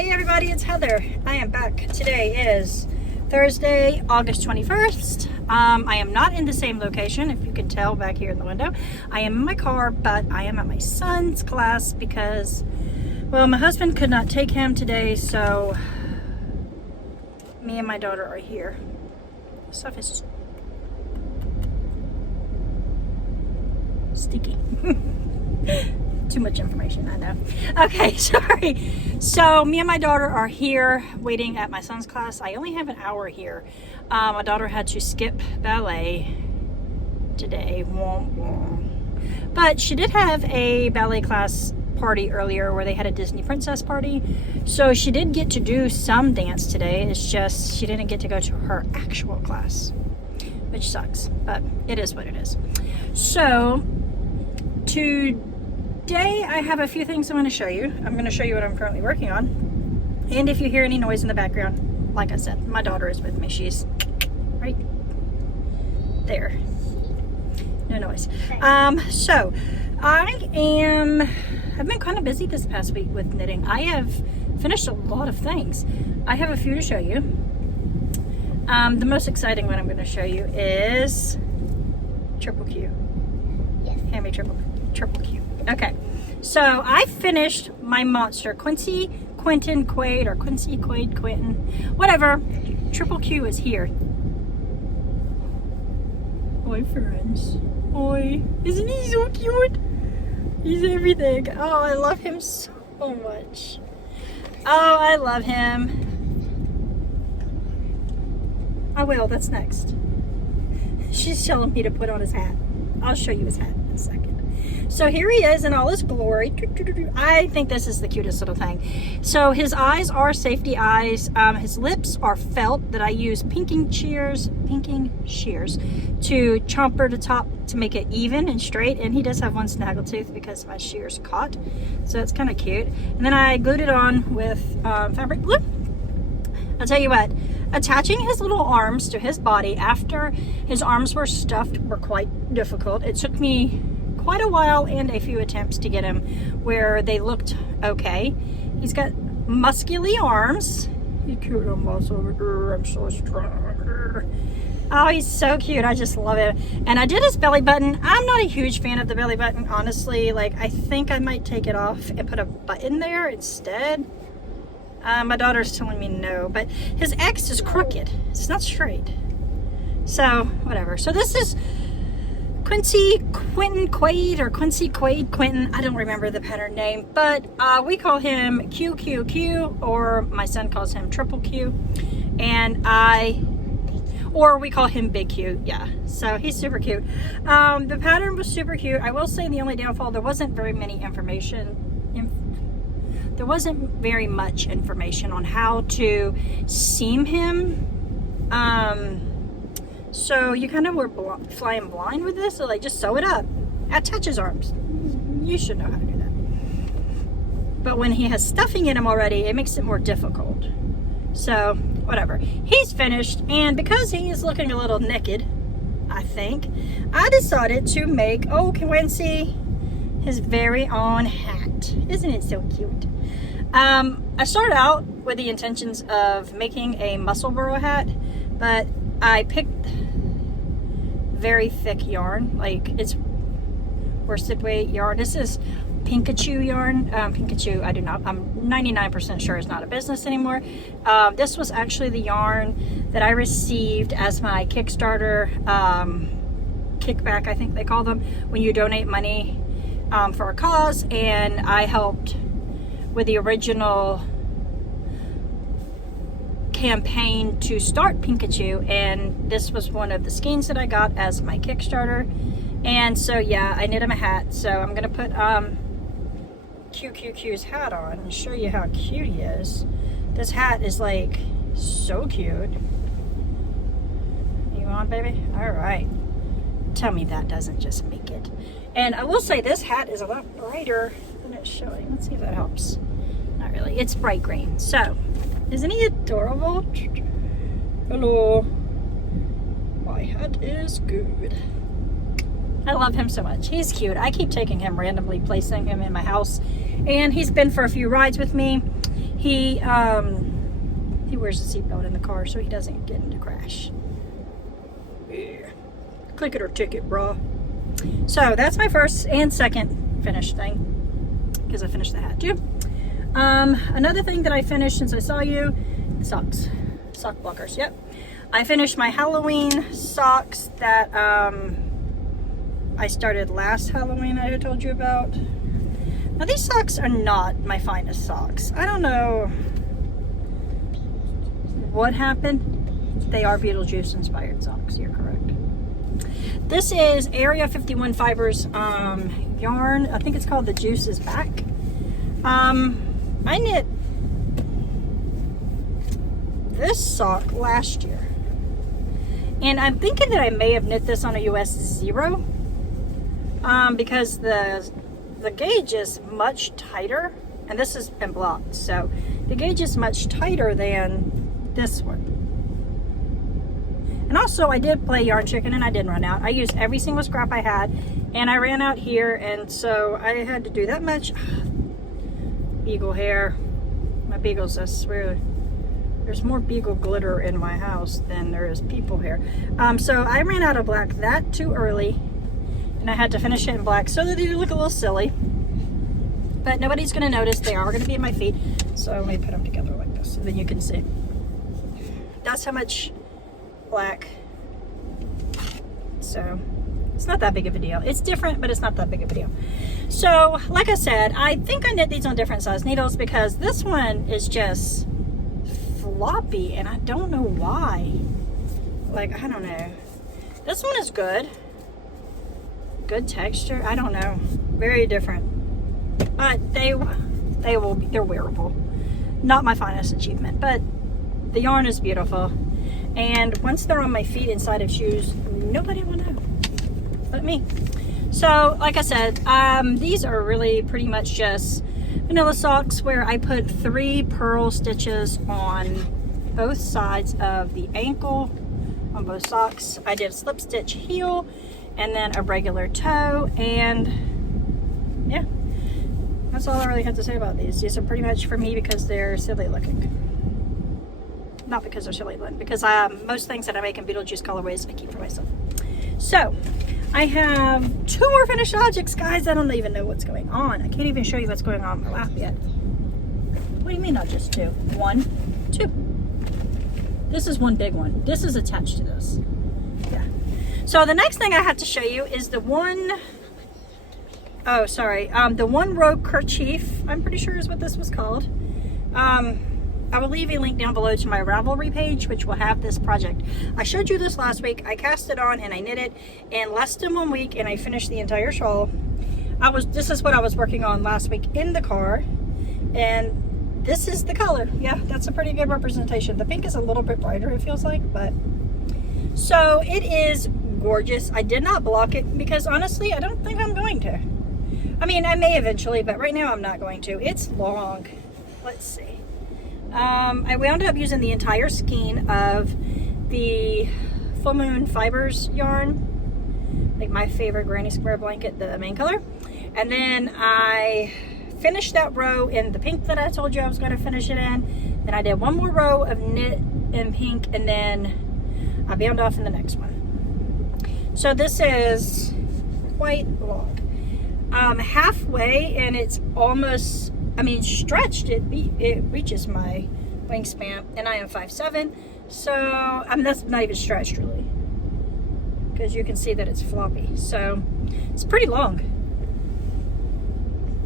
Hey everybody, it's Heather. I am back. Today is Thursday, August 21st. I am not in the same location, if you can tell back here in the window. I am in my car, but I am at my son's class because, well, my husband could not take him today, so me and my daughter are here. This stuff is sticky. Too much information, I know. Okay, sorry. So me and my daughter are here waiting at my son's class. I only have an hour here. My daughter had to skip ballet today. But she did have a ballet class party earlier where they had a Disney princess party. So she did get to do some dance today. It's just she didn't get to go to her actual class, which sucks, but it is what it is. So today I have a few things I'm going to show you. I'm going to show you what I'm currently working on. And if you hear any noise in the background, like I said, my daughter is with me. She's right there. No noise. So I've been kind of busy this past week with knitting. I have finished a lot of things. I have a few to show you. The most exciting one I'm going to show you is Triple Q. Yes. Hand me Triple Q. Okay, so I finished my monster, Quincy, Quentin, Quaid, or Quincy, Quaid, Quentin, whatever. Triple Q is here. Oi, friends. Oi, isn't he so cute? He's everything. Oh, I love him so much. Oh, I love him. Oh, well, that's next. She's telling me to put on his hat. I'll show you his hat in a second. So here he is in all his glory. I think this is the cutest little thing. So his eyes are safety eyes. His lips are felt that I use pinking shears to chomper the top to make it even and straight. And he does have one snaggletooth because my shears caught. So it's kind of cute. And then I glued it on with fabric glue. I'll tell you what, attaching his little arms to his body after his arms were stuffed were quite difficult. It took me quite a while and a few attempts to get him where they looked okay. He's got muscular arms. You cute little muscle. I'm so strong. Oh, he's so cute. I just love him. And I did his belly button. I'm not a huge fan of the belly button, honestly. Like, I think I might take it off and put a button there instead. My daughter's telling me no, but his X is crooked. It's not straight. So, whatever. So this is Quincy Quentin Quaid, or Quincy Quaid Quentin. I don't remember the pattern name, but we call him QQQ, or my son calls him Triple Q, or we call him Big Q. Yeah, so he's super cute. The pattern was super cute. I will say the only downfall, there wasn't very many information. There wasn't very much information on how to seam him. So you kind of were flying blind with this, so like just sew it up. Attach his arms. You should know how to do that. But when he has stuffing in him already, it makes it more difficult. So whatever. He's finished, and because he is looking a little naked, I think, I decided to make, oh, Quincy, his very own hat. Isn't it so cute? I started out with the intentions of making a muscle burrow hat, but I picked very thick yarn, like it's worsted weight yarn. This is Pikachu yarn. Pikachu, I'm 99% sure is not a business anymore. This was actually the yarn that I received as my Kickstarter kickback, I think they call them, when you donate money for a cause, and I helped with the original campaign to start Pikachu, and this was one of the skeins that I got as my Kickstarter. And so yeah, I knit him a hat. So I'm gonna put QQQ's hat on and show you how cute he is. This hat is like so cute. You on, baby? All right, tell me that doesn't just make it. And I will say this hat is a lot brighter than it's showing. Let's see if that helps. Not really. It's bright green. So isn't he adorable? Hello. My hat is good. I love him so much. He's cute. I keep taking him randomly, placing him in my house, and he's been for a few rides with me. he wears a seatbelt in the car so he doesn't get into crash. Yeah. Click it or ticket, bro. So that's my first and second finished thing, because I finished the hat too. Another thing that I finished since I saw you, socks. Sock blockers, yep. I finished my Halloween socks that I started last Halloween I had told you about. Now these socks are not my finest socks. I don't know what happened. They are Beetlejuice inspired socks, you're correct. This is Area 51 Fibers yarn. I think it's called The Juice is Back. I knit this sock last year, and I'm thinking that I may have knit this on a US 0 because the gauge is much tighter, and this has been blocked, so the gauge is much tighter than this one. And also I did play yarn chicken and I didn't run out. I used every single scrap I had, and I ran out here, and so I had to do that much. Beagle hair. My beagles, I swear, there's more beagle glitter in my house than there is people hair. So I ran out of black that too early, and I had to finish it in black so that they look a little silly. But nobody's going to notice. They are going to be at my feet. So let me put them together like this so then you can see. That's how much black. So it's not that big of a deal. It's different, but it's not that big of a deal. So like I said, I think I knit these on different size needles because this one is just floppy and I don't know why. Like, I don't know. This one is good. Good texture. I don't know. Very different. But they're wearable. Not my finest achievement, but the yarn is beautiful. And once they're on my feet inside of shoes, nobody will know but me. So like I said, these are really pretty much just vanilla socks where I put 3 purl stitches on both sides of the ankle on both socks. I did a slip stitch heel and then a regular toe, and yeah, that's all I really have to say about these. These are pretty much for me because they're silly looking. Not because they're silly looking, because most things that I make in Beetlejuice colorways I keep for myself. So I have 2 more finished objects, guys. I don't even know what's going on. I can't even show you what's going on in my lap yet. What do you mean not just 2? 1, 2. This is one big one. This is attached to this. Yeah. So the next thing I have to show you is the one row kerchief. I'm pretty sure is what this was called. I will leave a link down below to my Ravelry page, which will have this project. I showed you this last week. I cast it on and I knit it in less than 1 week, and I finished the entire shawl. This is what I was working on last week in the car, and this is the color. Yeah, that's a pretty good representation. The pink is a little bit brighter, it feels like, but so it is gorgeous. I did not block it because honestly, I don't think I'm going to. I mean, I may eventually, but right now I'm not going to. It's long. Let's see. I wound up using the entire skein of the Full Moon Fibers yarn, like my favorite granny square blanket, the main color. And then I finished that row in the pink that I told you I was going to finish it in. Then I did 1 more row of knit in pink, and then I bound off in the next one. So this is quite long. Halfway, and it's almost, I mean, stretched, it reaches my wingspan, and I am 5'7", so I mean that's not even stretched really, because you can see that it's floppy. So it's pretty long.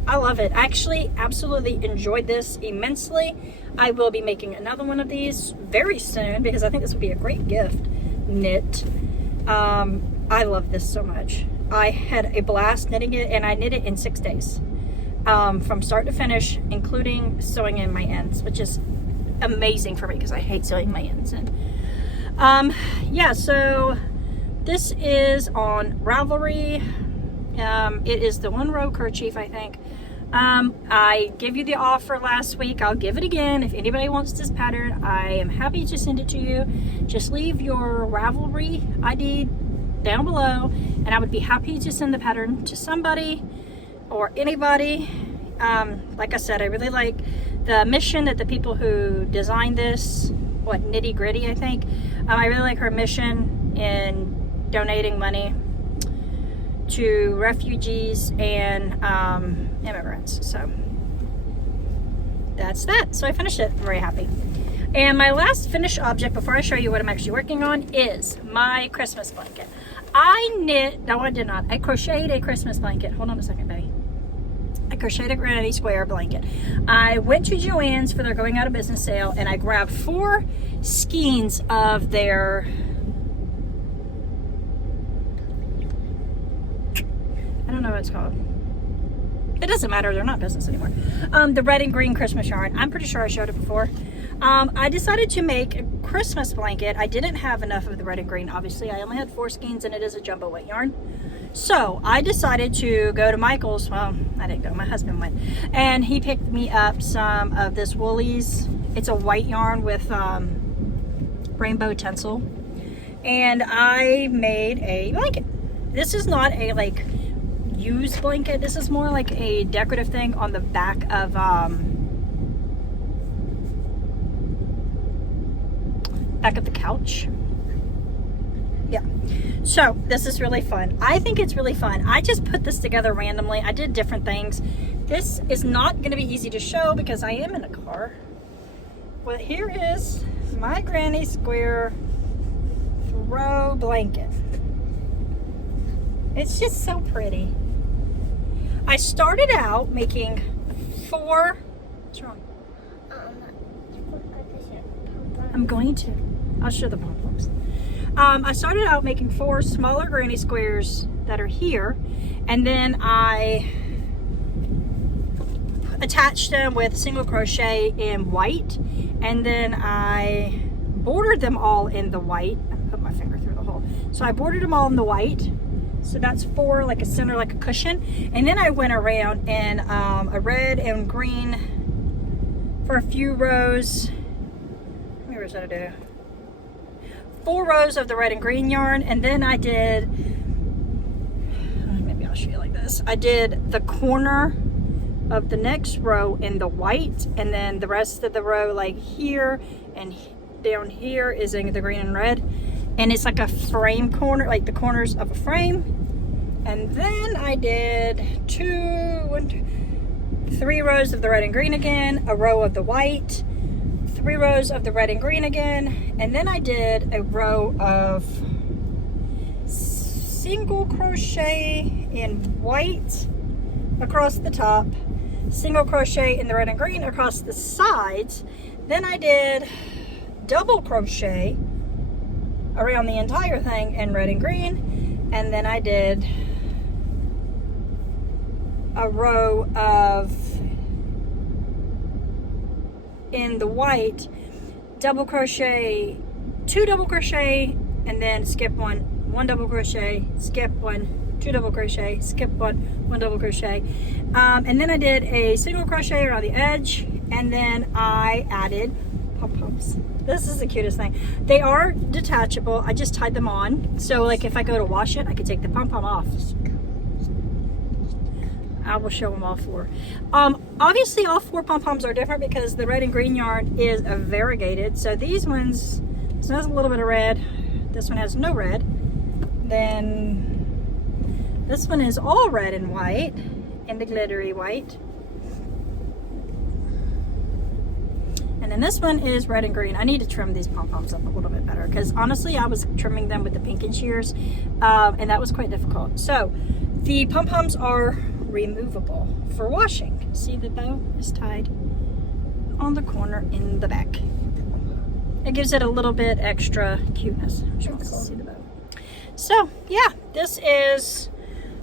I love it. I actually absolutely enjoyed this immensely. I will be making another one of these very soon because I think this would be a great gift knit. I love this so much. I had a blast knitting it, and I knit it in 6 days. From start to finish, including sewing in my ends, which is amazing for me because I hate sewing my ends in. Yeah, so this is on Ravelry. It is the 1 row kerchief, I think. I gave you the offer last week. I'll give it again. If anybody wants this pattern, I am happy to send it to you. Just leave your Ravelry ID down below, and I would be happy to send the pattern to somebody or anybody. Like I said, I really like the mission that the people who designed this, what, Nitty Gritty, I think. I really like her mission in donating money to refugees and immigrants. So that's that. So I finished it. I'm very happy. And my last finished object before I show you what I'm actually working on is my Christmas blanket. I crocheted a Christmas blanket. Hold on a second, Betty. I crocheted a granny square blanket. I went to Joann's for their going out of business sale, and I grabbed 4 skeins of their, I don't know what it's called. It doesn't matter, they're not business anymore. The red and green Christmas yarn. I'm pretty sure I showed it before. I decided to make a Christmas blanket. I didn't have enough of the red and green, obviously. I only had 4 skeins, and it is a jumbo weight yarn. So I decided to go to Michael's. Well, I didn't go, my husband went. And he picked me up some of this Woolies. It's a white yarn with rainbow tinsel. And I made a blanket. This is not a like used blanket. This is more like a decorative thing on the back of the couch. Yeah, so this is really fun. I think it's really fun. I just put this together randomly. I did different things. This is not going to be easy to show because I am in a car. Well, here is my granny square throw blanket. It's just so pretty. I started out making 4. What's wrong? I'm going to. I'll show the pom-poms. I started out making 4 smaller granny squares that are here, and then I attached them with single crochet in white, and then I bordered them all in the white. I put my finger through the hole. So I bordered them all in the white. So that's 4, like a center, like a cushion. And then I went around in a red and green for a few rows. How many rows did I do? 4 rows of the red and green yarn, and then I did, maybe I'll show you like this. I did the corner of the next row in the white, and then the rest of the row like here and down here is in the green and red, and it's like a frame corner, like the corners of a frame. And then I did 3 rows of the red and green again, a row of the white, 3 rows of the red and green again, and then I did a row of single crochet in white across the top, single crochet in the red and green across the sides. Then I did double crochet around the entire thing in red and green, and then I did a row of, in the white, double crochet, 2 double crochet, and then skip 1 double crochet, skip 1, 2 double crochet, skip 1 double crochet, and then I did a single crochet around the edge, and then I added pom-poms. This is the cutest thing. They are detachable. I just tied them on, so like if I go to wash it, I could take the pom-pom off. I will show them all 4. Obviously all 4 pom-poms are different because the red and green yarn is variegated. So these ones, this one has a little bit of red. This one has no red. Then this one is all red and white, and the glittery white. And then this one is red and green. I need to trim these pom-poms up a little bit better because honestly I was trimming them with the pinking shears, and that was quite difficult. So the pom-poms are removable for washing. See, the bow is tied on the corner in the back. It gives it a little bit extra cuteness. I'm sure you can see the bow. So yeah, this is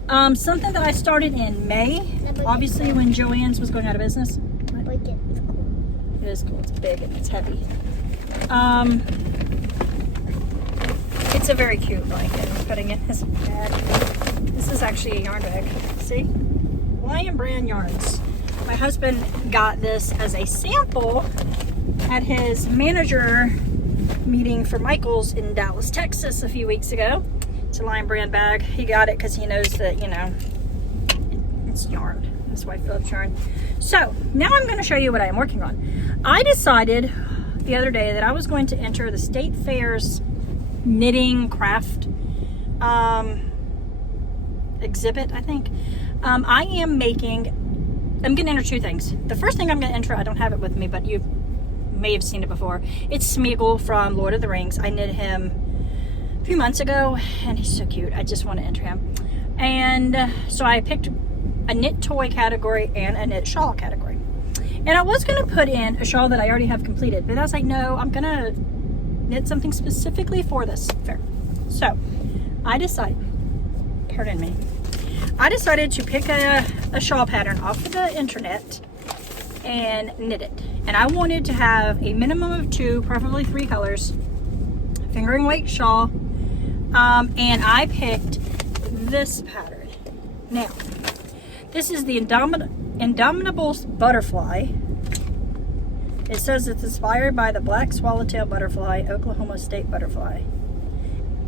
something that I started in May, obviously when Joann's was going out of business. It is cool. It's big and it's heavy. It's a very cute blanket. I'm putting it in his bag. This is actually a yarn bag. See? Lion brand yarns. My husband got this as a sample at his manager meeting for Michael's in Dallas, Texas a few weeks ago. It's a Lion brand bag. He got it because he knows that, you know, it's Phillips yarn. This white Phillips yarn. So now I'm going to show you what I am working on. I decided the other day that I was going to enter the State Fair's knitting craft exhibit, I think. I'm going to enter two things. The first thing I'm going to enter, I don't have it with me, but you may have seen it before. It's Smeagol from Lord of the Rings. I knit him a few months ago, and he's so cute. I just want to enter him. And so I picked a knit toy category and a knit shawl category. And I was going to put in a shawl that I already have completed, but I was like, no, I'm going to knit something specifically for this fair. So I decided, pardon me, I decided to pick a shawl pattern off of the internet and knit it. And I wanted to have a minimum of 2, preferably 3 colors, fingering weight shawl, and I picked this pattern. Now, this is the Indomitable Butterfly. It says it's inspired by the black swallowtail butterfly, Oklahoma State butterfly.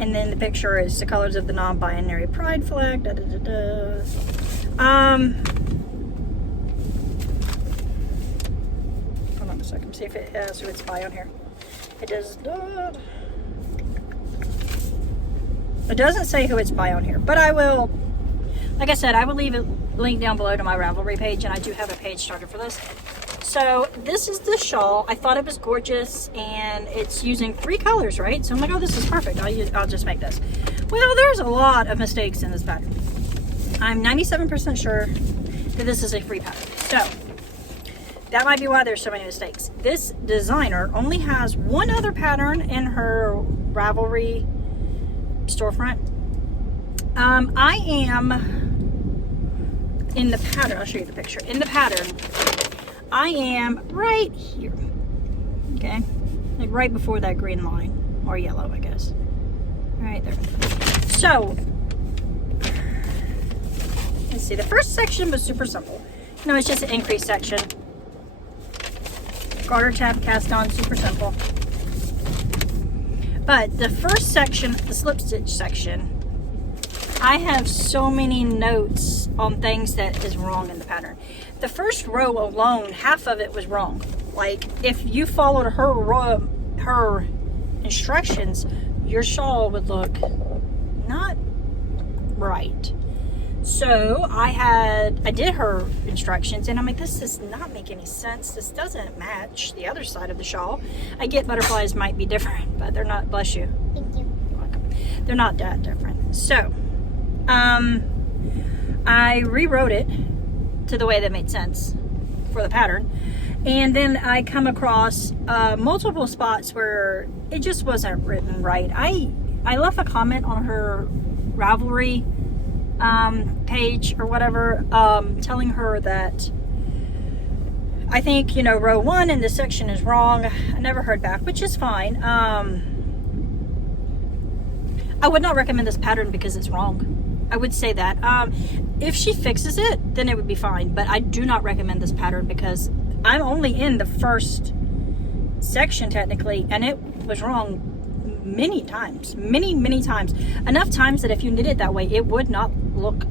And then the picture is the colors of the non-binary pride flag. Da, da, da, da. Hold on a second, see if it has who it's by on here. It does not. It doesn't say who it's by on here, but I will, like I said, I will leave a link down below to my Ravelry page, and I do have a page started for this. So this is the shawl. I thought it was gorgeous, and it's using 3 colors, right? So I'm like, oh, this is perfect. I'll just make this. Well, there's a lot of mistakes in this pattern. I'm 97% sure that this is a free pattern. So that might be why there's so many mistakes. This designer only has one other pattern in her Ravelry storefront. I am in the pattern. I'll show you the picture. In the pattern, I am right here. Okay, like right before that green line, or yellow, I guess. Right there. So let's see. The first section was super simple. You know, it's just an increase section. Garter tab cast on, super simple. But the first section, the slip stitch section, I have so many notes on things that is wrong in the pattern. The first row alone, half of it was wrong. Like, if you followed her instructions, your shawl would look not right. So I did her instructions, and I'm like, this does not make any sense. This doesn't match the other side of the shawl. I get butterflies might be different, but they're not. Bless you. Thank you. You're welcome. They're not that different. So I rewrote it to the way that made sense for the pattern, and then I come across multiple spots where it just wasn't written right. I left a comment on her Ravelry page or whatever, telling her that I think, you know, row 1 in this section is wrong. I never heard back, which is fine. I would not recommend this pattern because it's wrong. I would say that. If she fixes it, then it would be fine, but I do not recommend this pattern because I'm only in the first section technically, and it was wrong many times, many times. Enough times that if you knit it that way, it would not look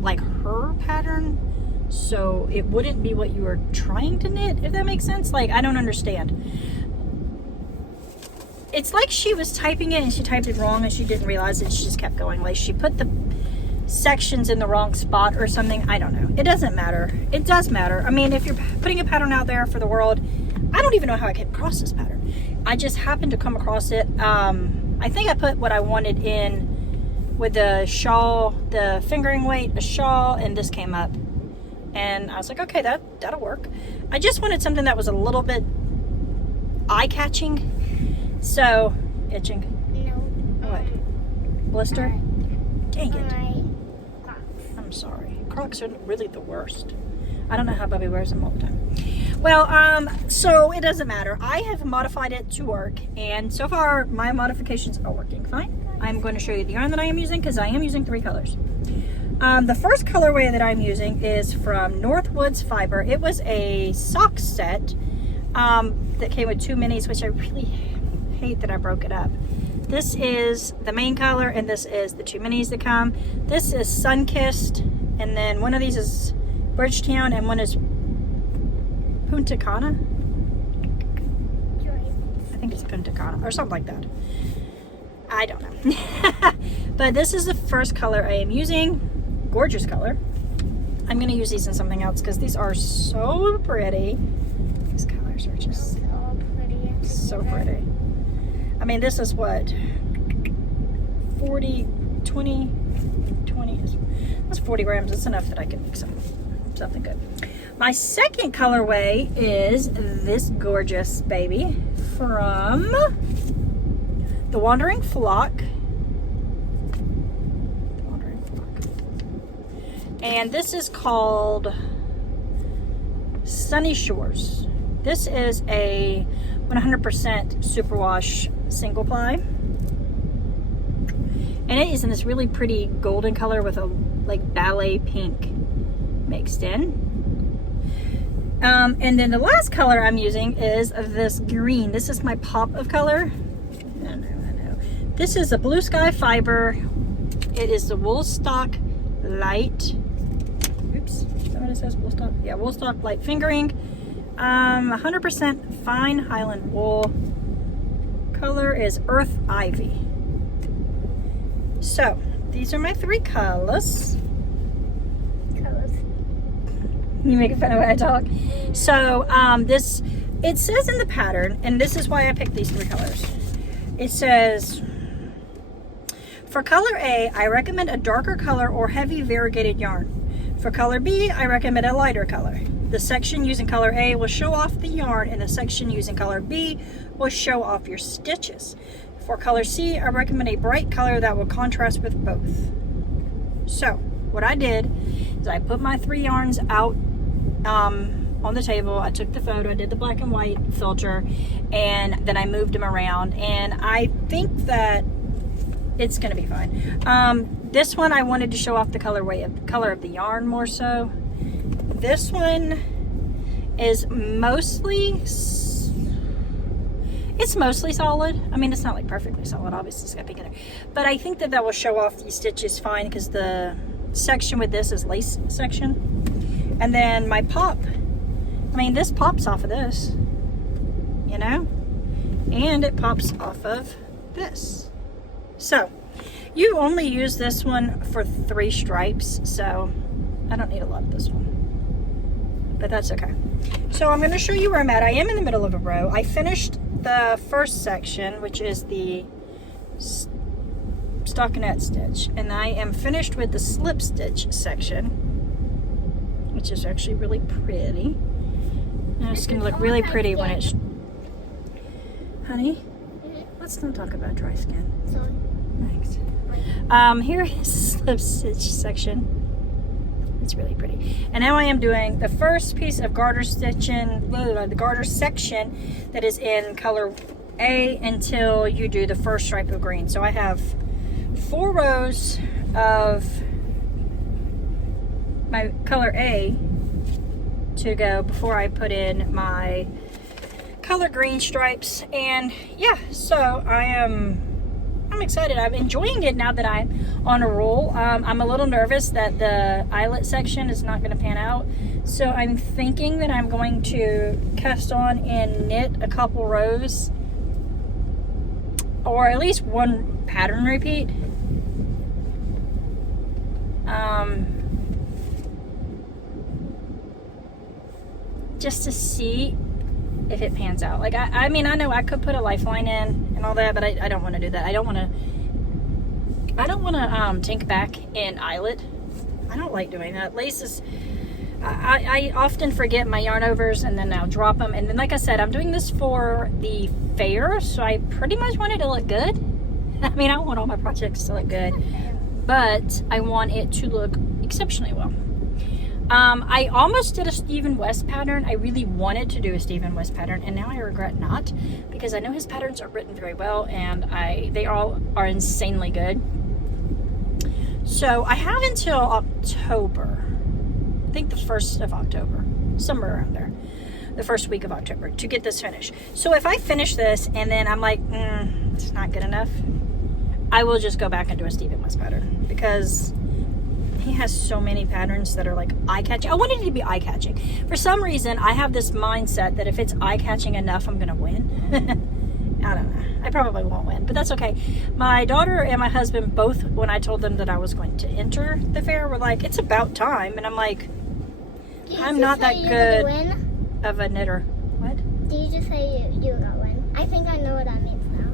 like her pattern, so it wouldn't be what you were trying to knit, if that makes sense. Like, I don't understand. It's like she was typing it and she typed it wrong and she didn't realize it. She just kept going. Like, she put the sections in the wrong spot or something. I don't know. It doesn't matter. It does matter. I mean, if you're putting a pattern out there for the world, I don't even know how I came across this pattern. I just happened to come across it. I think I put what I wanted in with the shawl, the fingering weight, a shawl, and this came up. And I was like, okay, that'll work. I just wanted something that was a little bit eye-catching. So, itching. No. What? Blister? Dang it. Crocs. I'm sorry. Crocs are really the worst. I don't know how Bubby wears them all the time. Well, so it doesn't matter. I have modified it to work, and so far my modifications are working fine. I'm going to show you the yarn that I am using because I am using 3 colors. The first colorway that I'm using is from Northwoods Fiber. It was a sock set that came with 2 minis, which I really hate that I broke it up. This is the main color, and this is the 2 minis that come. This is Sunkissed, And then one of these is Bridgetown and one is Punta Cana. I think it's Punta Cana or something like that. I don't know. But this is the first color I am using. Gorgeous color. I'm going to use these in something else because these are so pretty. These colors are just so pretty. I mean, this is what? 40, 20 is, that's 40 grams. It's enough that I can make something good. My second colorway is this gorgeous baby from the Wandering Flock. And this is called Sunny Shores. This is a 100% superwash single ply. And it is in this really pretty golden color with a like ballet pink mixed in. And then the last color I'm using is this green. This is my pop of color. I know. This is a Blue Sky Fiber. It is the Woolstock Light. Oops, is that what it says? Woolstock? Yeah, Woolstock Light Fingering. 100% fine Highland wool. Color is Earth Ivy. So, these are my 3 colors. You making fun of when I talk. So, it says in the pattern, and this is why I picked these 3 colors. It says, for color A, I recommend a darker color or heavy variegated yarn. For color B, I recommend a lighter color. The section using color A will show off the yarn, and the section using color B will show off your stitches. For color C, I recommend a bright color that will contrast with both. So, what I did is I put my 3 yarns out on the table. I took the photo, I did the black and white filter, and then I moved them around, and I think that it's gonna be fine. This one I wanted to show off the color of the yarn more so. This one is mostly solid. I mean, it's not like perfectly solid, obviously it's got pink in there, but I think that will show off these stitches fine because the section with this is lace section. And then my pop, I mean, this pops off of this, you know, and it pops off of this. So you only use this one for 3 stripes, so I don't need a lot of this one, but that's okay. So I'm going to show you where I'm at. I am in the middle of a row. I finished the first section, which is the stockinette stitch, and I am finished with the slip stitch section, which is actually really pretty. And it's going to look really pretty when it's... Honey, let's not talk about dry skin. Sorry. Thanks. Here is the slip stitch section. It's really pretty. And now I am doing the first piece of garter stitching, the garter section that is in color A until you do the first stripe of green. So I have 4 rows of my color A to go before I put in my color green stripes. And yeah, so I'm excited. I'm enjoying it now that I'm on a roll. I'm a little nervous that the eyelet section is not going to pan out, so I'm thinking that I'm going to cast on and knit a couple rows, or at least 1 pattern repeat. Just to see if it pans out. Like, I mean, I know I could put a lifeline in and all that, but I don't want to do that. I don't want to tink back in eyelet. I don't like doing that. Laces, I often forget my yarn overs and then I'll drop them. And then, like I said, I'm doing this for the fair, so I pretty much want it to look good. I mean, I want all my projects to look good, but I want it to look exceptionally well. I almost did a Stephen West pattern. I really wanted to do a Stephen West pattern, and now I regret not, because I know his patterns are written very well, and they all are insanely good. So I have until October, I think the 1st of October, somewhere around there, the first week of October, to get this finished. So if I finish this and then I'm like, it's not good enough, I will just go back and do a Stephen West pattern, because He has so many patterns that are like eye-catching. I wanted it to be eye-catching. For some reason, I have this mindset that if it's eye-catching enough, I'm gonna win. I don't know. I probably won't win, but that's okay. My daughter and my husband both, when I told them that I was going to enter the fair, were like, it's about time. And I'm like, I'm not that good of a knitter. What? Did you just say you got win? I think I know what that means now.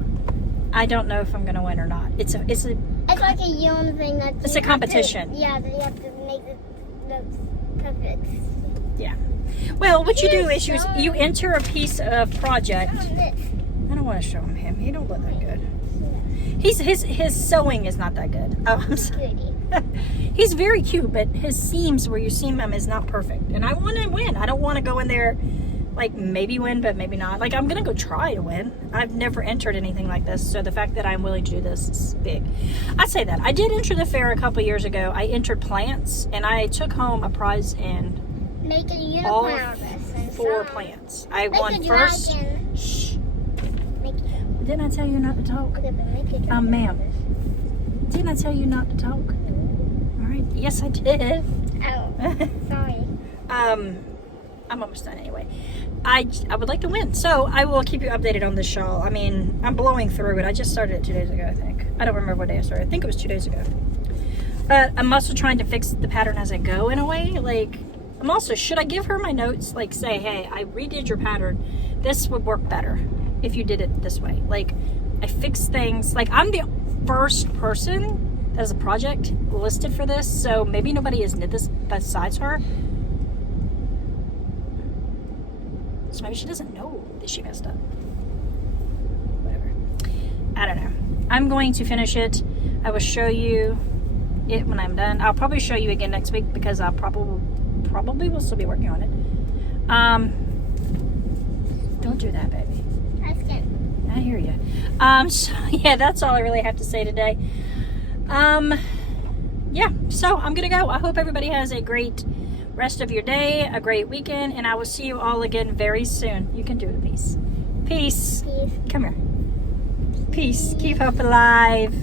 I don't know if I'm gonna win or not. It's like a yawn thing that it's a competition. That you have to make the perfect. Yeah. Well, what you do is you enter a piece of project. I don't want to show him. He don't look that good. His sewing is not that good. Oh, I'm sorry. He's very cute, but his seams where you seam him is not perfect. And I want to win. I don't want to go in there like maybe win, but maybe not. Like I'm gonna go try to win. I've never entered anything like this, so the fact that I'm willing to do this is big. I'd say that. I did enter the fair a couple years ago. I entered plants, and I took home a prize in all 4 plants. I won first. Shh. Didn't I tell you not to talk? Ma'am. Didn't I tell you not to talk? All right. Yes, I did. Oh, sorry. I'm almost done anyway. I would like to win, so I will keep you updated on this shawl. I mean, I'm blowing through it. I just started it 2 days ago, I think. I don't remember what day I started. I think it was 2 days ago. But I'm also trying to fix the pattern as I go in a way. Like, I'm also, should I give her my notes? Like, say, hey, I redid your pattern. This would work better if you did it this way. Like, I fixed things. Like, I'm the first person that has a project listed for this, so maybe nobody has knit this besides her. So maybe she doesn't know that she messed up. Whatever. I don't know. I'm going to finish it. I will show you it when I'm done. I'll probably show you again next week because I'll probably will still be working on it. Don't do that, baby. I scared. I hear you. So yeah, that's all I really have to say today. Yeah, so I'm gonna go. I hope everybody has a great rest of your day, a great weekend, and I will see you all again very soon. You can do it. Peace. Peace. Peace. Come here. Peace. Keep hope alive.